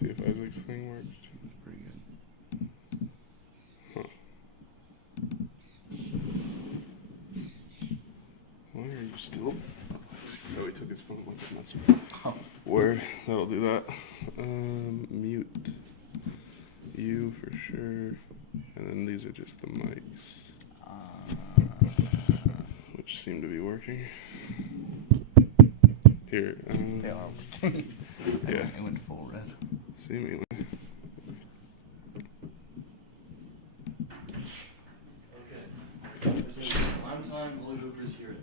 Let's see if Isaac's thing works. Pretty good. Huh. Why are you still? Oh, he took his phone like a mess. Oh. Word. That'll do that. Mute. You for sure. And then these are just the mics. Which seem to be working. Here. They are. Yeah. It went full red. Seemingly. Okay. Slime time, Ollie Hooper's here.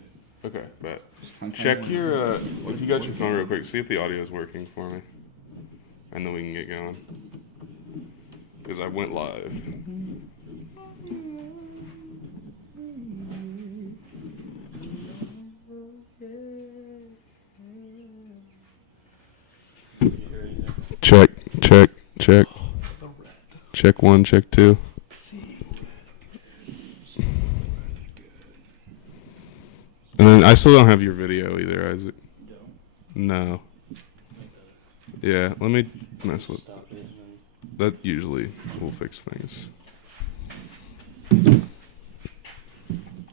Okay, bet. Just Check your, if you got your phone real quick, see if the audio is working for me. And then we can get going. Because I went live. Check, check, check. Check 1, check 2. And then I still don't have your video either, Isaac. No. Yeah, let me mess with that. Usually will fix things.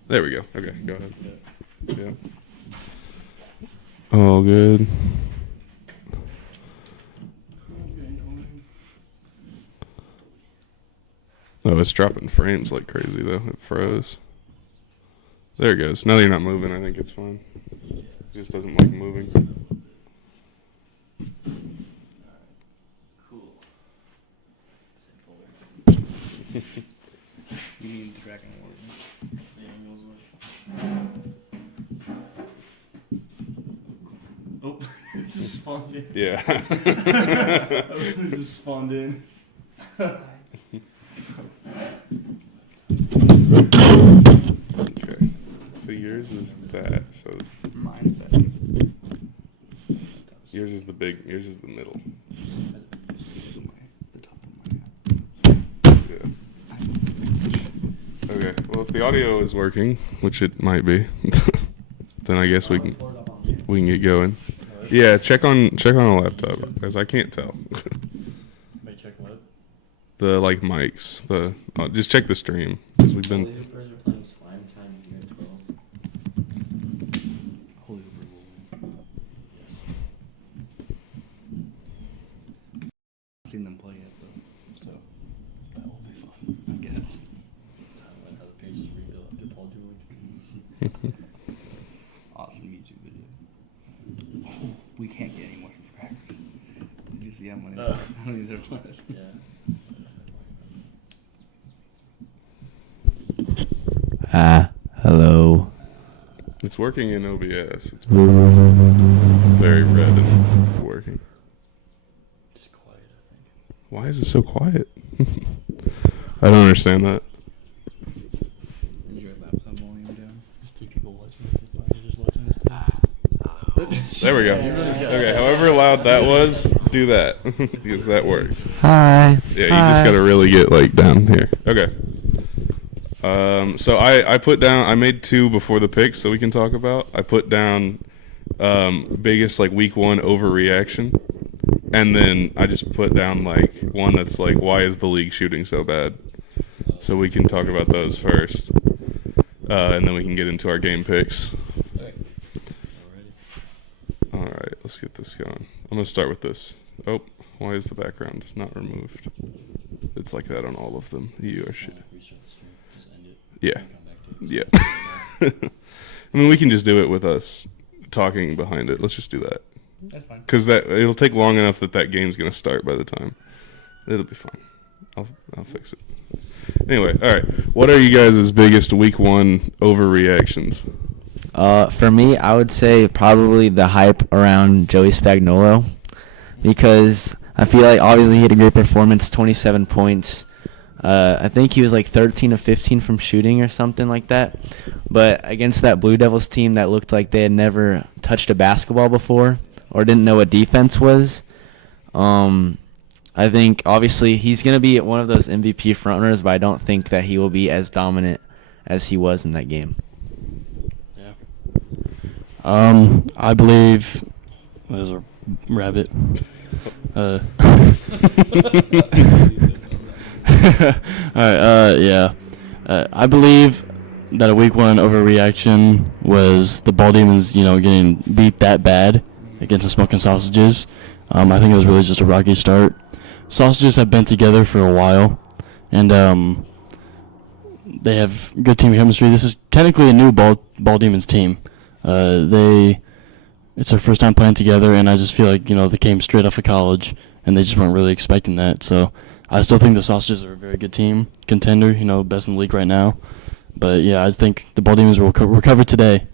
There we go. Okay, go ahead. Yeah. All good. Oh, it's dropping frames like crazy though. It froze. There it goes. Now that you're not moving, I think it's fine. It just doesn't like moving. Cool. You need the Dragon Warden. What's the angles like? Oh, it just spawned in. Yeah. It just spawned in. Okay. So yours is that. So Mine's better. yours is the big. Yours is the middle. The top of my Yeah. Okay. Well, if the audio is working, which it might be, then I guess we can get going. Yeah. Check on a laptop, because I can't tell. Wait, check what? The like mics. Just check the stream, because we've Ollie been. Hoopers are playing slime time here at 12. Holy Hooper will win. I've seen them play it though, so that will be fun, I guess. Time when how the Pacers rebuild after Paul George. Awesome YouTube video. Oh, we can't get any more subscribers. Did you see how many? How many there was? Yeah. Hello. It's working in OBS. It's very red and working. Just quiet, I think. Why is it so quiet? I don't understand that. Is your laptop volume down? There's 3 people watching this. If I'm just watching this. There we go. Okay, however loud that was, do that. Because that worked. Hi. Yeah, you just gotta really get like down here. Okay. So I put down, I made 2 before the picks so we can talk about. I put down biggest like week 1 overreaction. And then I just put down like one that's like, why is the league shooting so bad? So we can talk about those first. And then we can get into our game picks. Okay. All right, let's get this going. I'm going to start with this. Oh, why is the background not removed? It's like that on all of them. You are shit. Restart the stream. Just end it. Yeah. Come back to it. Yeah. I mean, we can just do it with us talking behind it. Let's just do that. That's fine. Because it'll take long enough that game's going to start by the time. It'll be fine. I'll fix it. Anyway, all right. What are you guys' biggest week 1 overreactions? For me, I would say probably the hype around Joey Spagnuolo, because I feel like obviously he had a great performance, 27 points. I think he was like 13 of 15 from shooting or something like that. But against that Blue Devils team that looked like they had never touched a basketball before or didn't know what defense was, I think obviously he's going to be one of those MVP frontrunners, but I don't think that he will be as dominant as he was in that game. Yeah. I believe there's a rabbit. All right. Yeah. I believe that a week 1 overreaction was the Ball Demons, getting beat that bad against the Smoking Sausages. I think it was really just a rocky start. Sausages have been together for a while, and they have good team chemistry. This is technically a new Ball Demons team. It's their first time playing together, and I just feel like, they came straight off of college, and they just weren't really expecting that. So I still think the Sausages are a very good team, contender, best in the league right now. But, yeah, I think the Ball Demons will recover today,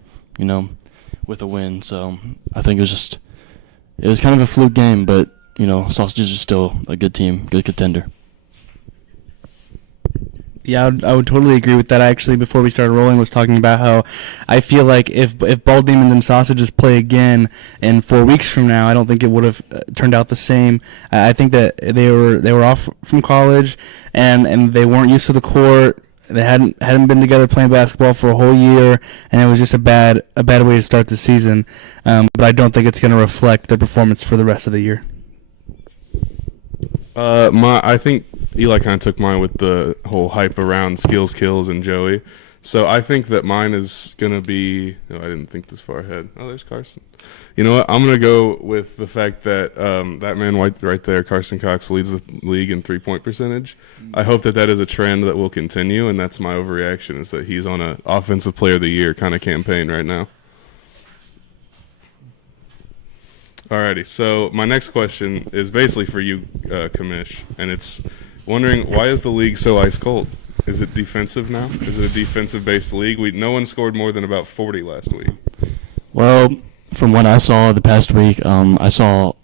with a win. So I think it was kind of a fluke game, but, Sausages are still a good team, good contender. Yeah, I would totally agree with that. I actually, before we started rolling, was talking about how I feel like if Ball Demons and Sausages play again in 4 weeks from now, I don't think it would have turned out the same. I think that they were off from college, and they weren't used to the court. They hadn't been together playing basketball for a whole year, and it was just a bad way to start the season. But I don't think it's going to reflect their performance for the rest of the year. I think Eli kind of took mine with the whole hype around skills, kills, and Joey. So I think that mine is going to be – I didn't think this far ahead. Oh, there's Carson. You know what? I'm going to go with the fact that that man right there, Carson Cox, leads the league in three-point percentage. I hope that is a trend that will continue, and that's my overreaction, is that he's on an Offensive Player of the Year kind of campaign right now. Alrighty, so my next question is basically for you, Kamish, and it's wondering, why is the league so ice cold? Is it defensive now? Is it a defensive-based league? No one scored more than about 40 last week. Well, from what I saw the past week, I feel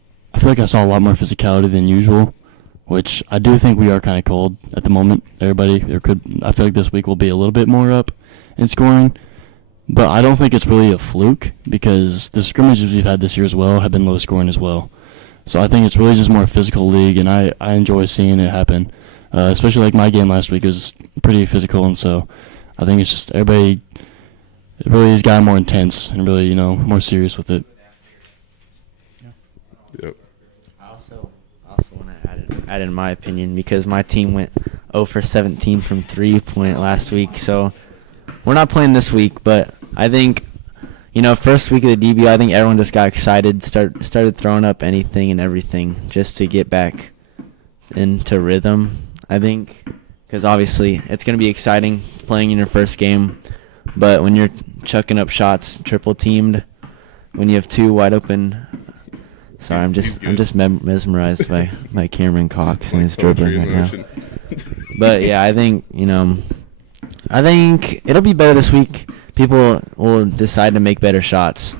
like I saw a lot more physicality than usual, which I do think we are kind of cold at the moment. I feel like this week will be a little bit more up in scoring. But I don't think it's really a fluke, because the scrimmages we've had this year as well have been low scoring as well. So I think it's really just more a physical league, and I enjoy seeing it happen. Especially like my game last week was pretty physical, and so I think it's just everybody really has gotten more intense and really, more serious with it. Yep. I also want to add in my opinion, because my team went 0 for 17 from 3-point last week, so we're not playing this week, but I think, first week of the DBL, I think everyone just got excited, started throwing up anything and everything just to get back into rhythm, I think, because obviously it's going to be exciting playing in your first game, but when you're chucking up shots triple teamed, when you have two wide open, sorry, I'm just mesmerized by Cameron Cox and his dribbling right now. But yeah, I think it'll be better this week. People will decide to make better shots,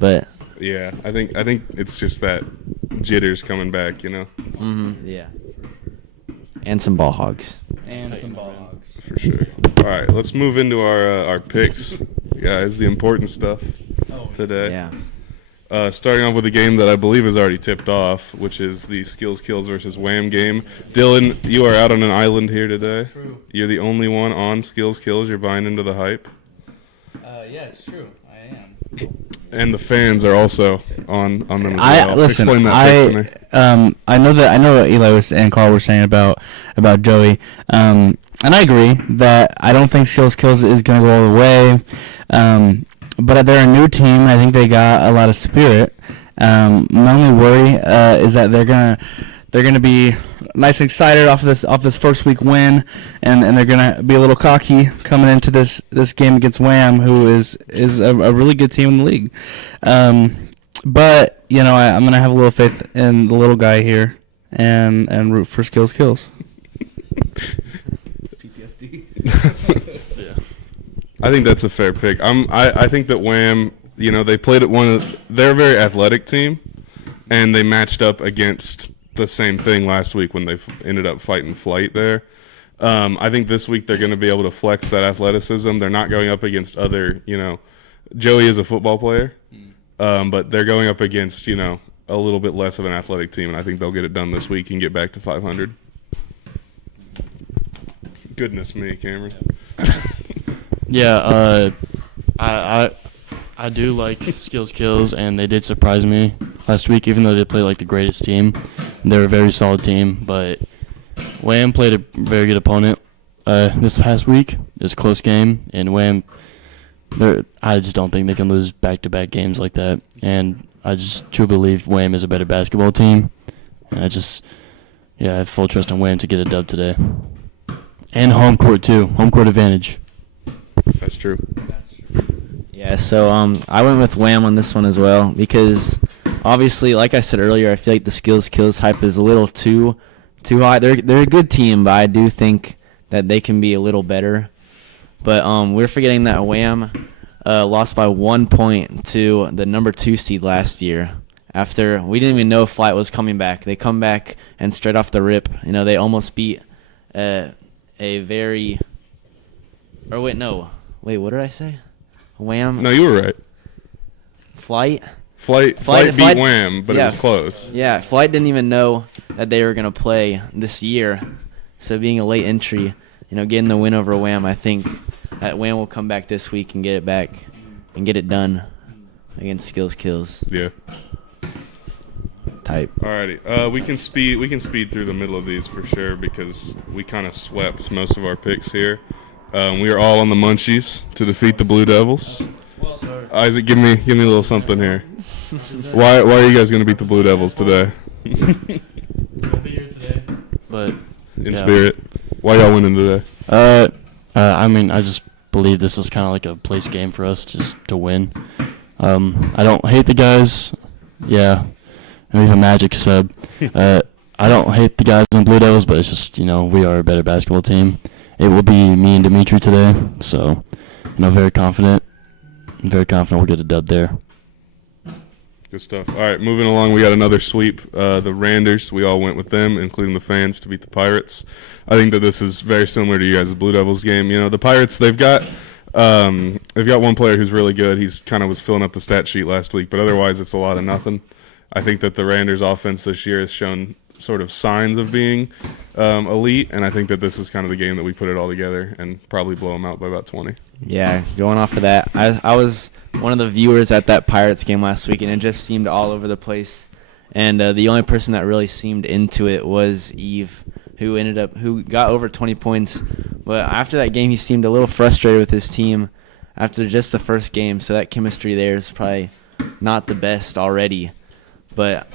but yeah, I think it's just that jitters coming back, Mm-hmm. Yeah. And some ball hogs. For sure. All right, let's move into our picks, guys. The important stuff today. Yeah. Starting off with a game that I believe is already tipped off, which is the Skills Kills versus Wham game. Dylan, you are out on an island here today. True. You're the only one on Skills Kills. You're buying into the hype. Yeah, it's true. I am. And the fans are also on them as well. Listen, Explain that pick to me. I know what Eli and Carl were saying about Joey, and I agree that I don't think Skills Kills is going to go all the way. But they're a new team. I think they got a lot of spirit. My only worry is that they're gonna be nice and excited off this first week win, and they're gonna be a little cocky coming into this game against Wham, who is a really good team in the league. But I'm gonna have a little faith in the little guy here, and root for Skills Kills. PTSD. Yeah. I think that's a fair pick. I think that Wham, they played at they're a very athletic team, and they matched up against the same thing last week when they ended up fighting Flight there. I think this week they're going to be able to flex that athleticism. They're not going up against other, Joey is a football player, but they're going up against, a little bit less of an athletic team, and I think they'll get it done this week and get back to 500. Goodness me, Cameron. Yeah, I do like Skills Kills, and they did surprise me last week, even though they played like the greatest team. They're a very solid team, but Wham played a very good opponent this past week. It was a close game, and Wham, I just don't think they can lose back-to-back games like that. And I just truly believe Wham is a better basketball team. And I have full trust in Wham to get a dub today. And home court, too. Home court advantage. That's true. Yeah, so I went with Wham on this one as well because obviously, like I said earlier, I feel like the skills kills hype is a little too high. They're a good team, but I do think that they can be a little better. But we're forgetting that Wham lost by 1 point to the number 2 seed last year. After we didn't even know Flight was coming back, they come back and straight off the rip, they almost beat what did I say? Wham. No, you were right. Flight Flight beat Wham, but yeah, it was close. Yeah, Flight didn't even know that they were going to play this year. So being a late entry, getting the win over Wham, I think that Wham will come back this week and get it back and get it done against Skills Kills Yeah. type. Alrighty. We can speed through the middle of these for sure because we kind of swept most of our picks here. We are all on the munchies to defeat the Blue Devils. Well, sir. Isaac, give me a little something here. Why are you guys going to beat the Blue Devils today? We'll be here today. But In spirit. Why y'all winning today? I just believe this is kind of like a place game for us just to win. I don't hate the guys. Yeah, we have a Magic sub. I don't hate the guys in Blue Devils, but it's just we are a better basketball team. It will be me and Dimitri today, so very confident. I'm very confident we'll get a dub there. Good stuff. All right, moving along, we got another sweep. The Randers, we all went with them, including the fans, to beat the Pirates. I think that this is very similar to you guys' Blue Devils game. The Pirates, they've got one player who's really good. He's kind of was filling up the stat sheet last week, but otherwise it's a lot of nothing. I think that the Randers offense this year has shown sort of signs of being elite, and I think that this is kind of the game that we put it all together and probably blow them out by about 20. Yeah, going off of that, I was one of the viewers at that Pirates game last week, and it just seemed all over the place. And the only person that really seemed into it was Eve, who got over 20 points. But after that game, he seemed a little frustrated with his team after just the first game. So that chemistry there is probably not the best already. But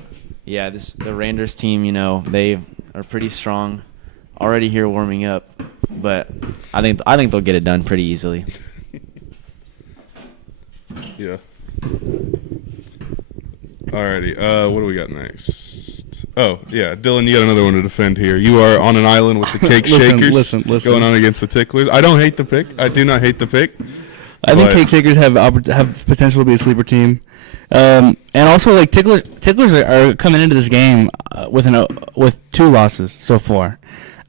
yeah, the Randers team, they are pretty strong already here warming up. But I think they'll get it done pretty easily. Yeah. Alrighty. What do we got next? Oh, yeah. Dylan, you got another one to defend here. You are on an island with the Cake Shakers listen. going on against the Ticklers. I don't hate the pick. I do not hate the pick. I think Cake Shakers have potential to be a sleeper team, and also like Ticklers are coming into this game with 2 losses so far,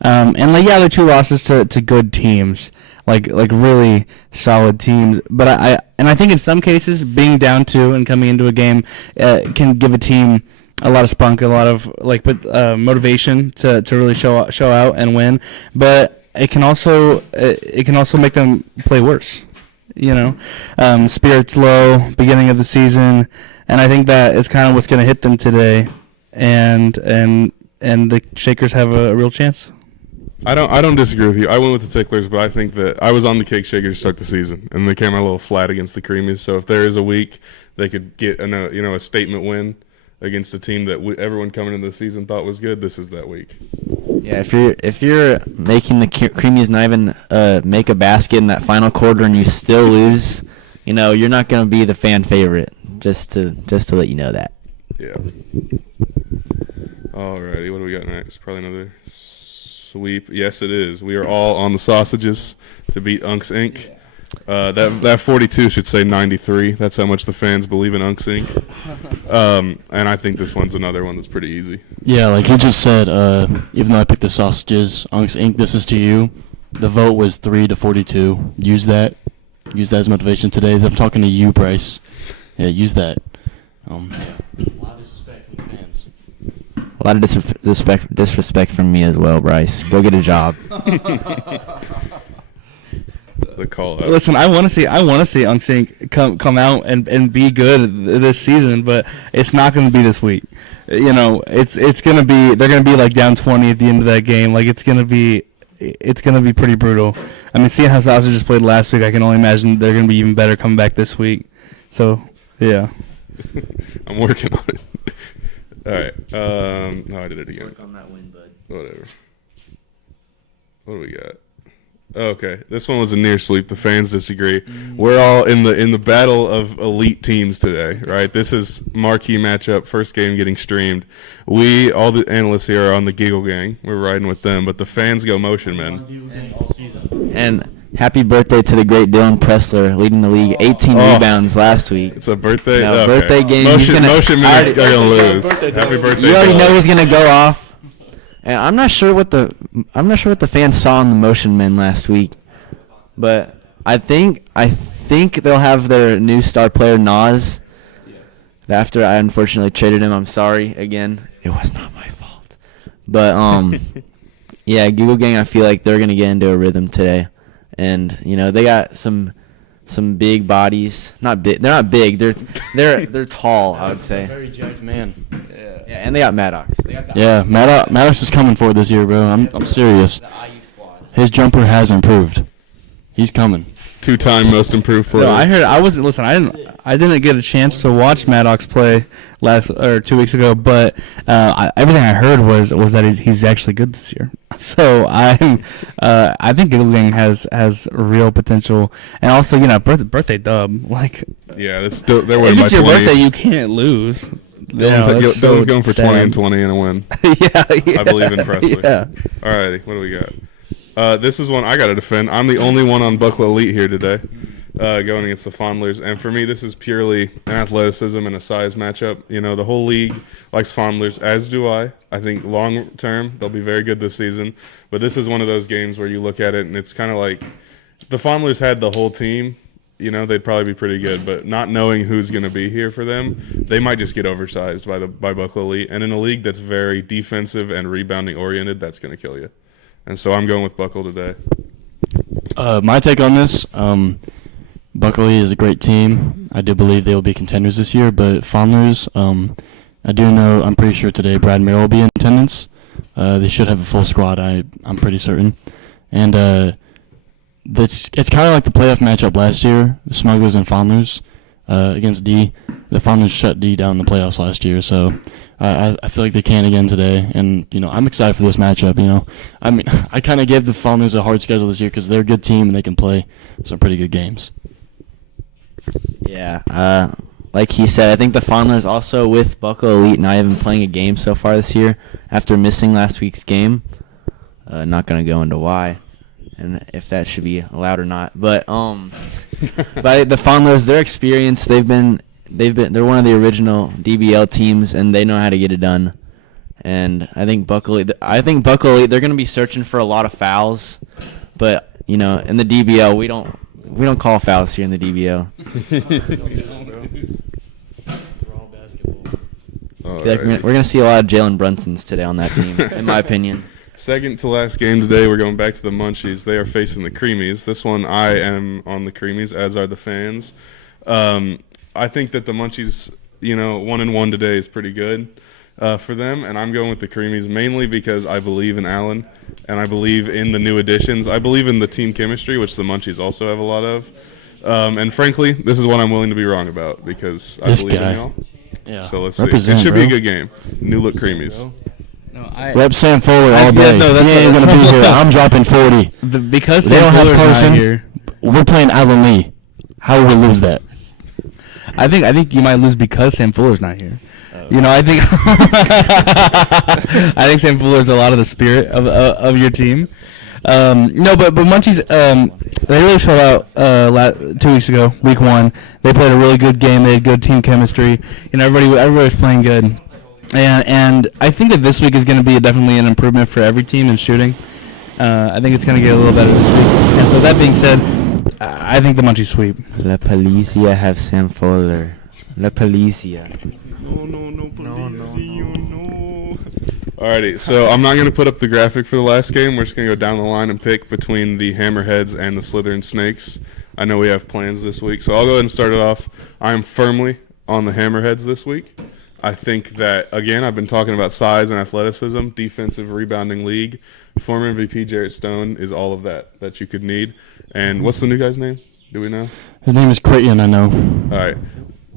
and they're 2 losses to good teams, like really solid teams. But I think in some cases being down 2 and coming into a game can give a team a lot of spunk, a lot of motivation to really show out and win. But it can also make them play worse. Spirits low, beginning of the season, and I think that is kind of what's going to hit them today, and the Shakers have a real chance. I don't disagree with you. I went with the Ticklers, but I think that I was on the Cake Shakers to start the season, and they came out a little flat against the Creamies. So if there is a week they could get a statement win against a team that everyone coming into the season thought was good, this is that week. Yeah, if you're making the Creamies not even make a basket in that final quarter and you still lose, you're not going to be the fan favorite. Just to let you know that. Yeah. Alrighty, what do we got next? Probably another sweep. Yes, it is. We are all on the sausages to beat Unks Inc. That 42 should say 93. That's how much the fans believe in Unks Inc. And I think this one's another one that's pretty easy. Yeah, like he just said, even though I picked the sausages, Unks Inc., this is to you. The vote was 3-42. Use that as motivation today. I'm talking to you, Bryce. Yeah, use that. A lot of disrespect from the fans. A lot of disrespect from me as well, Bryce. Go get a job. the call out. Listen, I want to see Unksink come out and be good this season, but it's not going to be this week. You know, it's going to be, they're going to be like down 20 at the end of that game. Like it's going to be pretty brutal. I mean, seeing how Sausage just played last week, I can only imagine they're going to be even better coming back this week. So, yeah. I'm working on it. All right. No, I did it again. Work on that win, bud. Whatever. What do we got? Okay, this one was a near sweep. The fans disagree. We're all in the battle of elite teams today, right? This is marquee matchup, first game getting streamed. We, all the analysts here, are on the Giggle Gang. We're riding with them, but the fans go Motion Men. And happy birthday to the great Dylan Pressler, leading the league, 18 rebounds last week. It's a birthday. No, Okay. birthday game. Motion Men are gonna lose. Happy birthday! You already Dylan. know he's gonna go off. And I'm not sure what the fans saw in the Motion Men last week, but I think they'll have their new star player Nas. After I unfortunately traded him, I'm sorry again. It was not my fault, but yeah, Google Gang. I feel like they're gonna get into a rhythm today, and you know they got some big bodies. Not big. They're not big. They're tall. I would say. Very jacked man. Yeah, and they got Maddox. Yeah, Maddox is coming for this year, bro. I'm serious. His jumper has improved. He's coming. Two-time most improved player. No, I didn't get a chance to watch Maddox play 2 weeks ago, but everything I heard was that he's actually good this year. So I think Giggle Gang has real potential, and also birthday dub. Like, Yeah, they're winning if by it's your 20. birthday, you can't lose. Dylan's going for 20 and 20 and a win. yeah, I believe in Presley. Yeah. Alrighty, what do we got? This is one I got to defend. I'm the only one on Buckle Elite here today, going against the Fondlers. And for me, this is purely an athleticism and a size matchup. You know, the whole league likes Fondlers, as do I. I think long term, they'll be very good this season. But this is one of those games where you look at it, and it's kind of like the Fondlers had the whole team. You know, they'd probably be pretty good, but not knowing who's going to be here for them, they might just get oversized by Buckle Elite. And in a league that's very defensive and rebounding oriented, that's going to kill you. And so I'm going with Buckle today. My take on this, Buckley is a great team. I do believe they will be contenders this year, but Fondlers, I do know, I'm pretty sure today Brad Merrill will be in attendance. They should have a full squad, I'm pretty certain. And it's kind of like the playoff matchup last year, the Smugglers and Fondlers against D. The Fondlers shut D down in the playoffs last year, so I feel like they can again today. And, you know, I'm excited for this matchup, you know. I mean, I kind of gave the Fondlers a hard schedule this year because they're a good team and they can play some pretty good games. Yeah, like he said, I think the Fondlers also with Buckle Elite not even playing a game so far this year after missing last week's game. Not going to go into why and if that should be allowed or not. But but the Fondlers, their experience, they're one of the original DBL teams and they know how to get it done. And I think Buckle Elite, they're going to be searching for a lot of fouls, but you know, in the DBL we don't call fouls here in the DBL. I feel like we're going to see a lot of Jalen Brunsons today on that team, in my opinion. Second to last game today, we're going back to the Munchies. They are facing the Creamies. This one, I am on the Creamies, as are the fans. I think that the Munchies, 1-1 today is pretty good for them, and I'm going with the Creamies mainly because I believe in Allen, and I believe in the new additions. I believe in the team chemistry, which the Munchies also have a lot of. And frankly, this is what I'm willing to be wrong about because I believe in y'all. Yeah. So let's see. Represent, It should bro. be a good game. New look Creamies. Rep Sam Fuller all day. no, that's he ain't what- gonna be here. I'm dropping 40. Because They don't Sam have Fuller's not Carson. here. We're playing Allen Lee. How will we lose that? I think you might lose because Sam Fuller's not here. I think I think Sam Fuller's a lot of the spirit of your team. No, but Munchies, they really showed out 2 weeks ago, week 1. They played a really good game. They had good team chemistry. Everybody was playing good. And I think that this week is going to be definitely an improvement for every team in shooting. I think it's going to get a little better this week. And so that being said, I think the Munchies sweep. La Policia have Sam Fuller. La Policia. No. Alrighty, so I'm not going to put up the graphic for the last game. We're just going to go down the line and pick between the Hammerheads and the Slytherin Snakes. I know we have plans this week, so I'll go ahead and start it off. I am firmly on the Hammerheads this week. I think that, again, I've been talking about size and athleticism, defensive rebounding league. Former MVP Jarrett Stone is all of that you could need. And what's the new guy's name? Do we know? His name is Creighton, I know. All right.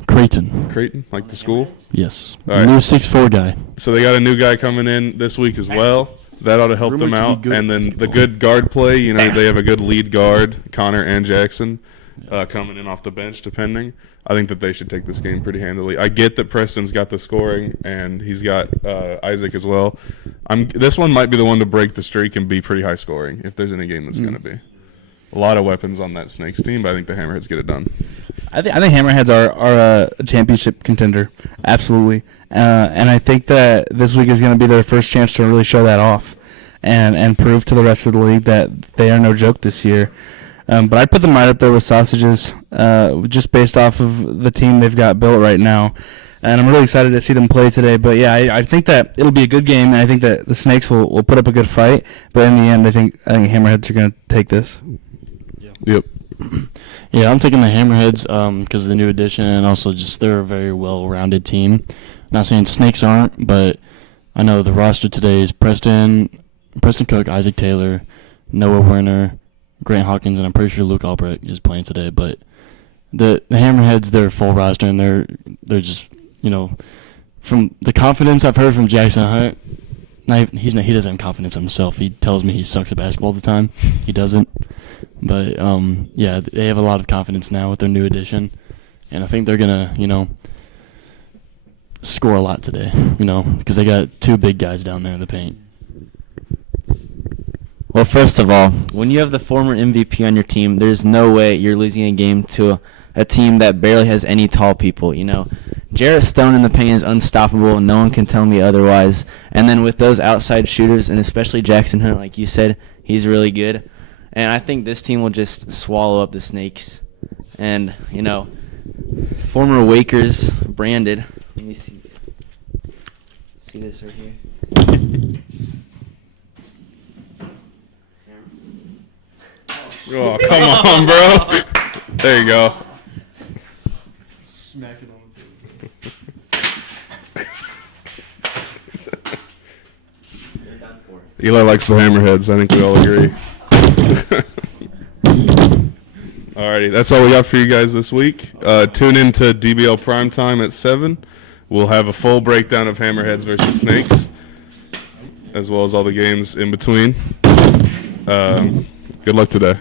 Creighton, like the school? yes. All right. New 6'4" guy. So they got a new guy coming in this week as well. That ought to help them Rumored to be out. good And then the basketball. good guard play, they have a good lead guard, Connor and Jackson, coming in off the bench, depending. I think that they should take this game pretty handily. I get that Preston's got the scoring, and he's got Isaac as well. This one might be the one to break the streak and be pretty high scoring, if there's any game that's going to be. A lot of weapons on that Snakes team, but I think the Hammerheads get it done. I think Hammerheads are a championship contender, absolutely, and I think that this week is going to be their first chance to really show that off, and prove to the rest of the league that they are no joke this year. But I'd put them right up there with Sausages, just based off of the team they've got built right now, and I'm really excited to see them play today. But yeah, I think that it'll be a good game, and I think that the Snakes will put up a good fight. But in the end, I think Hammerheads are going to take this. Yep. Yeah, I'm taking the Hammerheads because of the new addition, and also just they're a very well-rounded team. Not saying Snakes aren't, but I know the roster today is Preston Cook, Isaac Taylor, Noah Werner, Grant Hawkins, and I'm pretty sure Luke Albrecht is playing today. But the Hammerheads, they're full roster, and they're just, from the confidence I've heard from Jackson Hunt, he doesn't have confidence in himself. He tells me he sucks at basketball all the time. He doesn't. But, yeah, they have a lot of confidence now with their new addition. And I think they're going to, score a lot today, because they got two big guys down there in the paint. Well, first of all, when you have the former MVP on your team, there's no way you're losing a game to a team that barely has any tall people. Jarrett Stone in the paint is unstoppable. No one can tell me otherwise. And then with those outside shooters, and especially Jackson Hunt, like you said, he's really good. And I think this team will just swallow up the Snakes. And, former Wakers, branded. Let me see. See this right here? Oh, come on, bro. There you go. Smack it on the table. They're done for. Eli likes the Hammerheads. I think we all agree. Alrighty, that's all we got for you guys this week. Tune in to DBL Primetime at 7. We'll have a full breakdown of Hammerheads versus Snakes, as well as all the games in between. Good luck today.